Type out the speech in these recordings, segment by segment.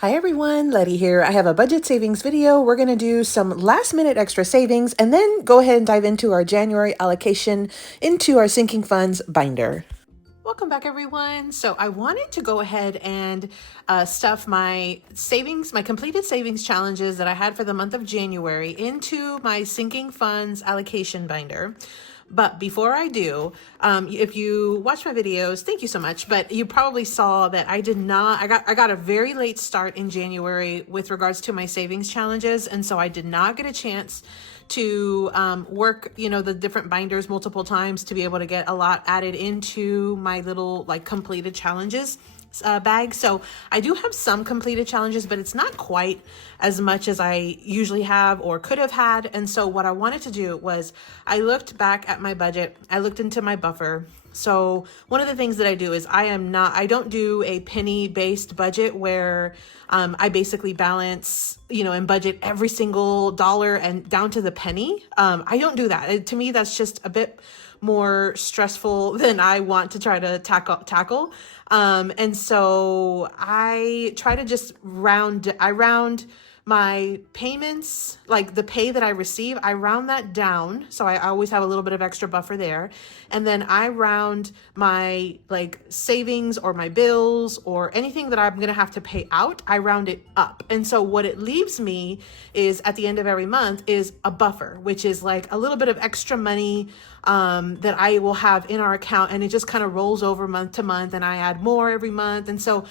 Hi everyone, Letty here. I have a budget savings video. We're going to do some last minute extra savings and then go ahead and dive into our January allocation into our sinking funds binder. Welcome back everyone. So I wanted to go ahead and stuff my savings, my completed savings challenges that I had for the month of January into my sinking funds allocation binder. But before I do, if you watch my videos, thank you so much. But you probably saw that I got a very late start in January with regards to my savings challenges. And so I did not get a chance to work, the different binders multiple times to be able to get a lot added into my little completed challenges bag. So I do have some completed challenges, but it's not quite as much as I usually have or could have had. And so what I wanted to do was I looked back at my budget. I looked into my buffer. So one of the things that I do is I don't do a penny based budget where I basically balance, and budget every single dollar and down to the penny. I don't do that. To me, that's just a bit more stressful than I want to try to tackle. And so I try to just round my payments, like the pay that I receive, I round that down. So I always have a little bit of extra buffer there. And then I round my savings or my bills or anything that I'm going to have to pay out, I round it up. And so what it leaves me is at the end of every month is a buffer, which is like a little bit of extra money that I will have in our account, and it just kind of rolls over month to month, and I add more every month. And so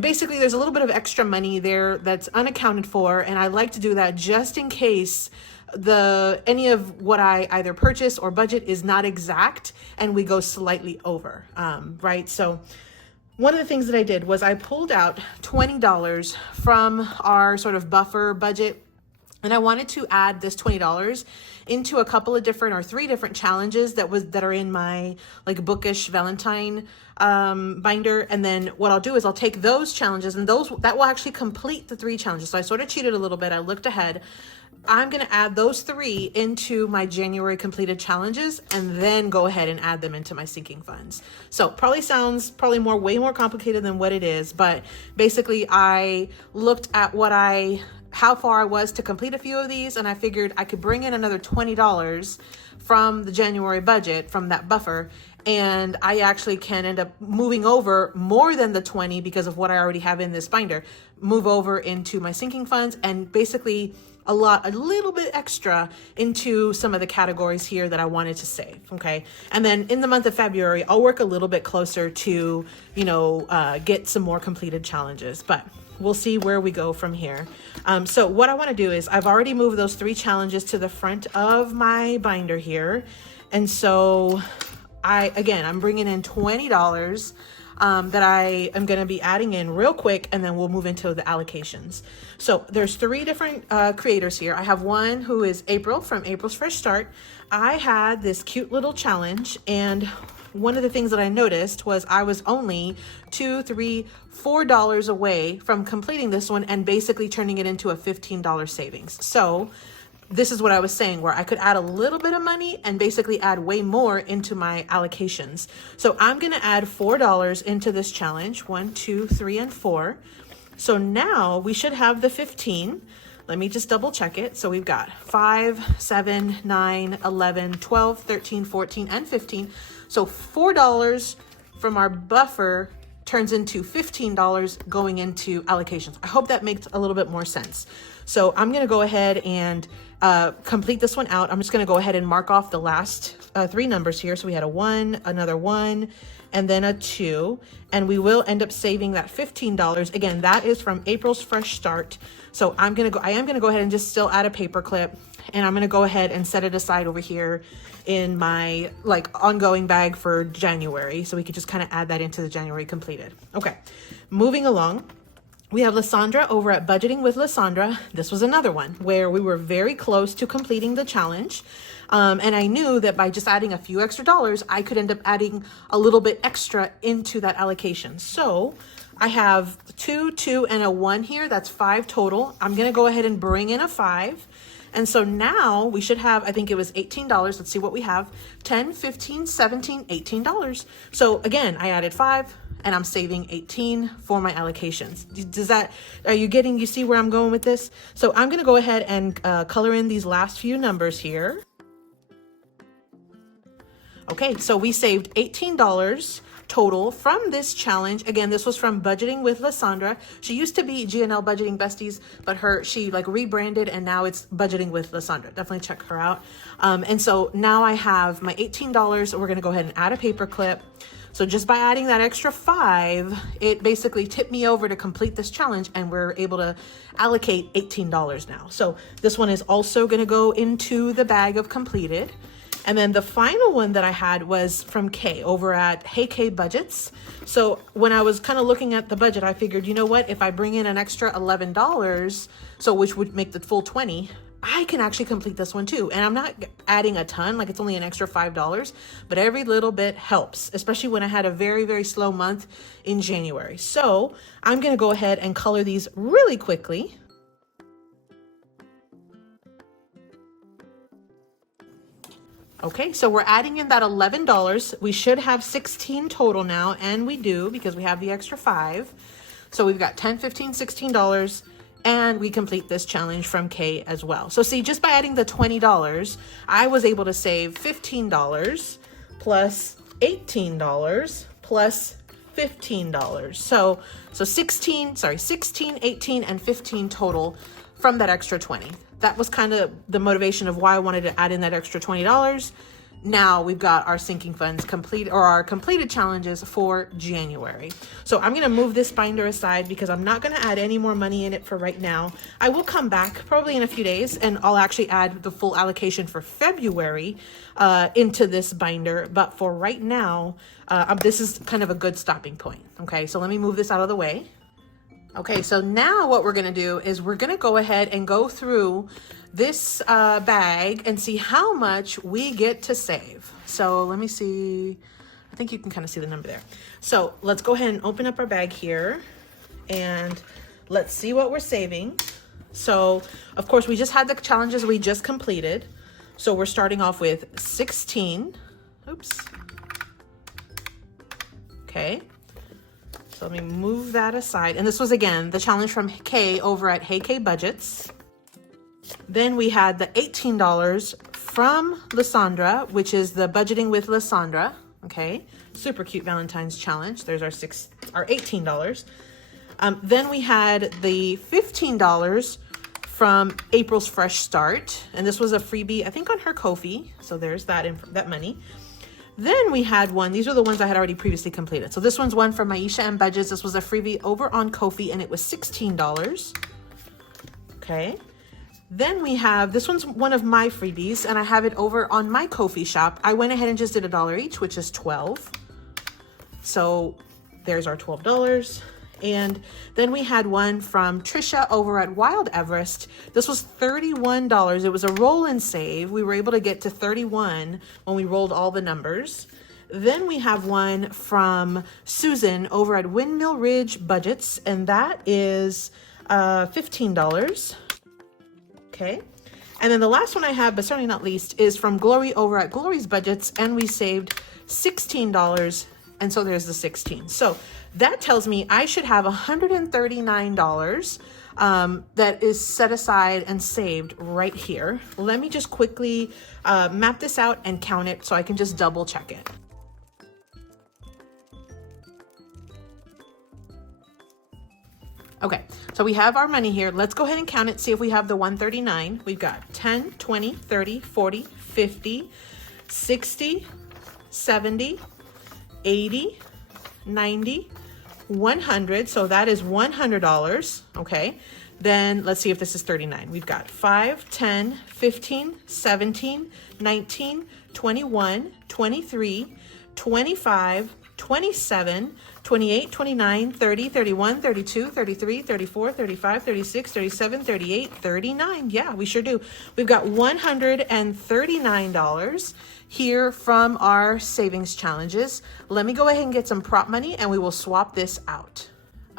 basically there's a little bit of extra money there that's unaccounted for, and I like to do that just in case any of what I either purchase or budget is not exact and we go slightly over, right? So one of the things that I did was I pulled out $20 from our sort of buffer budget, and I wanted to add this $20 into a couple of different or 3 different challenges that are in my bookish Valentine binder. And then what I'll do is I'll take those challenges, and that will actually complete the 3 challenges. So I sort of cheated a little bit. I looked ahead. I'm going to add those 3 into my January completed challenges and then go ahead and add them into my sinking funds. So probably sounds way more complicated than what it is. But basically I looked at how far I was to complete a few of these, and I figured I could bring in another $20 from the January budget from that buffer, and I actually can end up moving over more than the 20 because of what I already have in this binder, move over into my sinking funds, and basically a little bit extra into some of the categories here that I wanted to save. Okay. And then in the month of February, I'll work a little bit closer to, get some more completed challenges, but we'll see where we go from here. So what I want to do is I've already moved those 3 challenges to the front of my binder here. And so I'm bringing in $20 that I am going to be adding in real quick, and then we'll move into the allocations. So there's 3 different creators here. I have one who is April from April's Fresh Start. I had this cute little challenge, and one of the things that I noticed was I was only $2, $3, $4 away from completing this one and basically turning it into a $15 savings. So this is what I was saying, where I could add a little bit of money and basically add way more into my allocations. So I'm going to add $4 into this challenge, 1, 2, 3, and 4. So now we should have the 15. Let me just double check it. So we've got 5, 7, 9, 11, 12, 13, 14, and 15. So $4 from our buffer turns into $15 going into allocations. I hope that makes a little bit more sense. So I'm going to go ahead and complete this one out. I'm just going to go ahead and mark off the last 3 numbers here. So we had a 1, another 1, and then a 2, and we will end up saving that $15. Again, that is from April's Fresh Start. So I am going to go ahead and just still add a paper clip, and I'm going to go ahead and set it aside over here in my ongoing bag for January. So we could just kind of add that into the January completed. Okay. Moving along. We have Lysandra over at Budgeting with Lysandra. This was another one where we were very close to completing the challenge. And I knew that by just adding a few extra dollars, I could end up adding a little bit extra into that allocation. So I have 2, 2, and a 1 here. That's 5 total. I'm going to go ahead and bring in a 5. And so now we should have, I think it was $18. Let's see what we have. 10, 15, 17, $18. So again, I added 5 and I'm saving 18 for my allocations. You see where I'm going with this? So I'm gonna go ahead and color in these last few numbers here. Okay, so we saved $18 total from this challenge. Again, this was from Budgeting with Lysandra. She used to be GNL Budgeting Besties, but she like rebranded and now it's Budgeting with Lysandra. Definitely check her out. And so now I have my $18. We're gonna go ahead and add a paper clip. So just by adding that extra 5, it basically tipped me over to complete this challenge, and we're able to allocate $18 now. So this one is also gonna go into the bag of completed. And then the final one that I had was from Kay over at HeyKayBudgets. So when I was kind of looking at the budget, I figured, you know what, if I bring in an extra $11, so which would make the full 20, I can actually complete this one too. And I'm not adding a ton, like it's only an extra $5, but every little bit helps, especially when I had a very, very slow month in January. So I'm gonna go ahead and color these really quickly. Okay, so we're adding in that $11. We should have 16 total now, and we do because we have the extra 5. So we've got $10, $15, $16, and we complete this challenge from Kay as well. So see, just by adding the $20, I was able to save $15 plus $18 plus $15. So 16, 18, and 15 total from that extra 20. That was kind of the motivation of why I wanted to add in that extra $20. Now we've got our sinking funds complete, or our completed challenges for January. So I'm gonna move this binder aside because I'm not gonna add any more money in it for right now. I will come back probably in a few days and I'll actually add the full allocation for February into this binder. But for right now, this is kind of a good stopping point. Okay, so let me move this out of the way. Okay, so now what we're gonna do is we're gonna go ahead and go through this bag and see how much we get to save. So let me see, I think you can kind of see the number there. So let's go ahead and open up our bag here and let's see what we're saving. So of course we just had the challenges we just completed. So we're starting off with 16, oops. Okay. So let me move that aside. And this was, again, the challenge from Kay over at HeyKayBudgets. Then we had the $18 from Lysandra, which is the Budgeting with Lysandra. Okay, super cute Valentine's challenge. There's our $18. Then we had the $15 from April's Fresh Start. And this was a freebie, I think, on her Ko-fi. So there's that money. Then we had one, these are the ones I had already previously completed. So this one's one from Maisha and Budgets. This was a freebie over on Ko-fi and it was $16. Okay. Then we have, this one's one of my freebies and I have it over on my Ko-fi shop. I went ahead and just did $1 each, which is 12. So there's our $12. And then we had one from Trisha over at Wild Everest. This was $31. It was a roll and save. We were able to get to 31 when we rolled all the numbers. Then we have one from Susan over at WindmillRidgeBudgets, and that is $15. Okay. And then the last one I have, but certainly not least, is from Glory over at GlorysBudgets, and we saved $16. And so there's the 16. So that tells me I should have $139 that is set aside and saved right here. Let me just quickly map this out and count it so I can just double check it. Okay, so we have our money here. Let's go ahead and count it, see if we have the 139. We've got 10, 20, 30, 40, 50, 60, 70, 80, 90, 100. So that is $100. Okay. Then let's see if this is 39. We've got 5, 10, 15, 17, 19, 21, 23, 25, 27, 28, 29, 30, 31, 32, 33, 34, 35, 36, 37, 38, 39. Yeah, we sure do. We've got $139 here from our savings challenges. Let me go ahead and get some prop money and we will swap this out.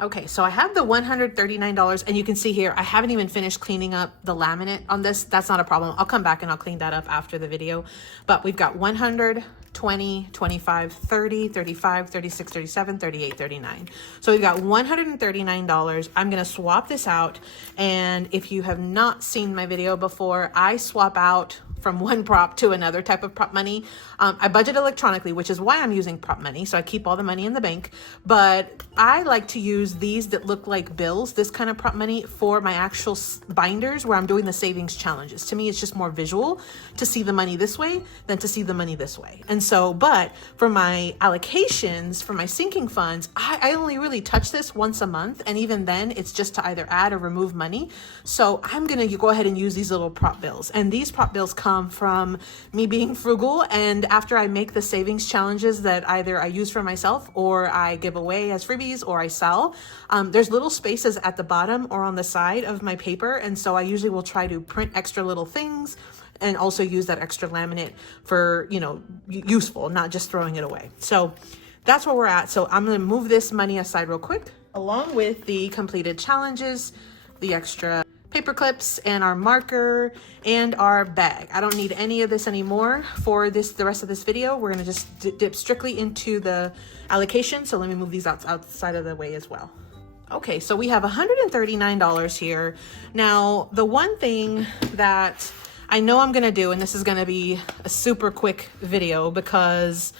Okay, so I have the $139 and you can see here, I haven't even finished cleaning up the laminate on this. That's not a problem. I'll come back and I'll clean that up after the video. But we've got 100, 20, 25, 30, 35, 36, 37, 38, 39. So we've got $139. I'm going to swap this out. And if you have not seen my video before, I swap out from one prop to another type of prop money. I budget electronically, which is why I'm using prop money. So I keep all the money in the bank, but I like to use these that look like bills, this kind of prop money, for my actual binders where I'm doing the savings challenges. To me, it's just more visual to see the money this way than to see the money this way. And so, but for my allocations, for my sinking funds, I only really touch this once a month. And even then it's just to either add or remove money. So I'm going to go ahead and use these little prop bills. And these prop bills come from me being frugal, and after I make the savings challenges that either I use for myself or I give away as freebies or I sell, there's little spaces at the bottom or on the side of my paper, and so I usually will try to print extra little things and also use that extra laminate for, you know, useful, not just throwing it away. So that's where we're at. So I'm going to move this money aside real quick, along with the completed challenges, the extra paper clips, and our marker and our bag. I don't need any of this anymore for the rest of this video. We're gonna just dip strictly into the allocation. So let me move these outside of the way as well. Okay, so we have $139 here. Now, the one thing that I know I'm gonna do, and this is gonna be a super quick video because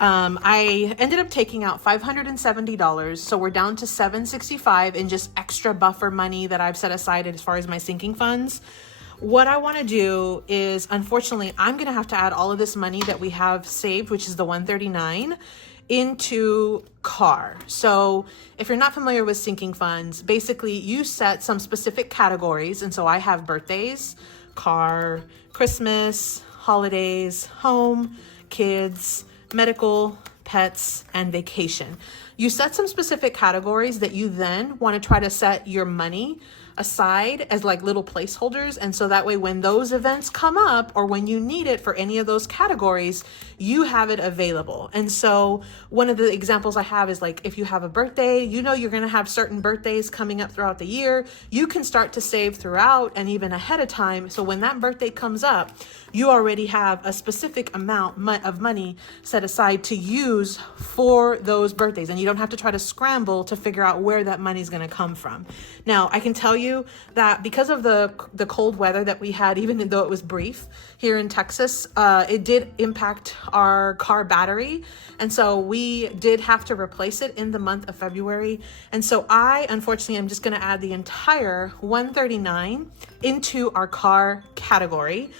I ended up taking out $570, so we're down to $765 in just extra buffer money that I've set aside as far as my sinking funds. What I want to do is, unfortunately, I'm going to have to add all of this money that we have saved, which is the $139, into CAR. So if you're not familiar with sinking funds, basically you set some specific categories, and so I have birthdays, CAR, Christmas, holidays, home, kids, medical, pets, and vacation. You set some specific categories that you then want to try to set your money aside as like little placeholders. And so that way, when those events come up or when you need it for any of those categories, you have it available. And so one of the examples I have is like, if you have a birthday, you know, you're going to have certain birthdays coming up throughout the year. You can start to save throughout and even ahead of time. So when that birthday comes up, you already have a specific amount of money set aside to use for those birthdays. And you don't have to try to scramble to figure out where that money is going to come from. Now, I can tell you that because of the cold weather that we had, even though it was brief here in Texas, it did impact our car battery. And so we did have to replace it in the month of February. And so I, unfortunately, am just going to add the entire $139 into our car category.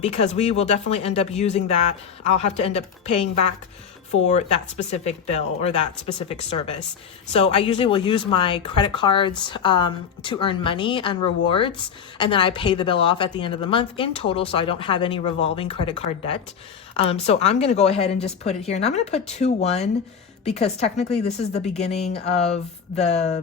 Because we will definitely end up using that. I'll have to end up paying back for that specific bill or that specific service. So I usually will use my credit cards to earn money and rewards, and then I pay the bill off at the end of the month in total, so I don't have any revolving credit card debt. So I'm going to go ahead and just put it here, and I'm going to put 2-1 because technically this is the beginning of the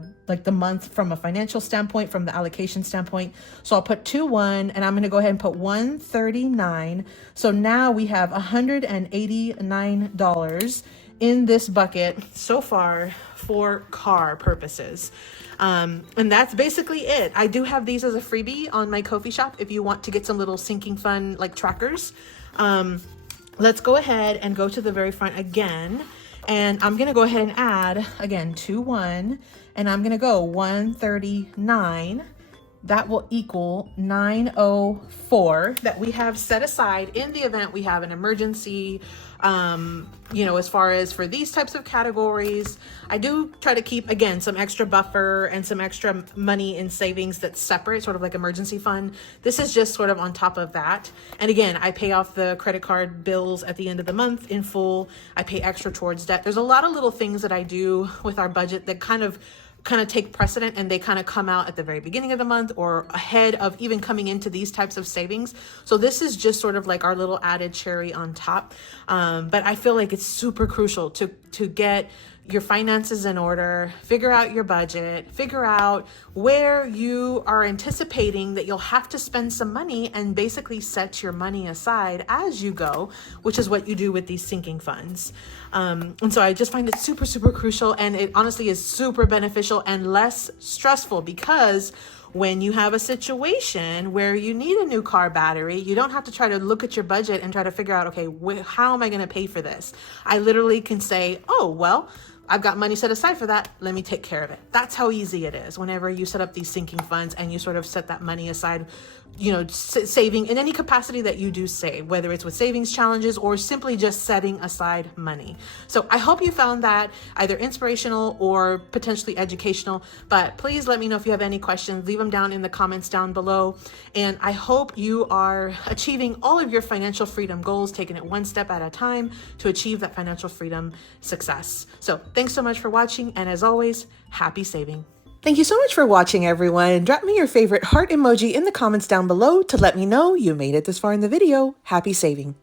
month from a financial standpoint, from the allocation standpoint. So I'll put 2-1, and I'm going to go ahead and put 139. So now we have $189 in this bucket so far for car purposes. And that's basically it. I do have these as a freebie on my Ko-fi shop if you want to get some little sinking fund like trackers. Let's go ahead and go to the very front again. And I'm going to go ahead and add, again, 2-1, and I'm going to go 139. That will equal 904 that we have set aside in the event we have an emergency. You know, as far as for these types of categories, I do try to keep, again, some extra buffer and some extra money in savings that's separate, sort of like emergency fund. This is just sort of on top of that. And again, I pay off the credit card bills at the end of the month in full. I pay extra towards debt. There's a lot of little things that I do with our budget that kind of take precedent, and they kind of come out at the very beginning of the month or ahead of even coming into these types of savings. So this is just sort of like our little added cherry on top. But I feel like it's super crucial to get your finances in order, figure out your budget, figure out where you are anticipating that you'll have to spend some money, and basically set your money aside as you go, which is what you do with these sinking funds. And so I just find it super, super crucial, and it honestly is super beneficial and less stressful because when you have a situation where you need a new car battery, you don't have to try to look at your budget and try to figure out, okay, how am I going to pay for this? I literally can say, oh, well, I've got money set aside for that. Let me take care of it. That's how easy it is whenever you set up these sinking funds and you sort of set that money aside, saving in any capacity that you do save, whether it's with savings challenges or simply just setting aside money. So I hope you found that either inspirational or potentially educational, but please let me know if you have any questions. Leave them down in the comments down below. And I hope you are achieving all of your financial freedom goals, taking it one step at a time to achieve that financial freedom success. So thanks so much for watching. And as always, happy saving. Thank you so much for watching, everyone. Drop me your favorite heart emoji in the comments down below to let me know you made it this far in the video. Happy saving.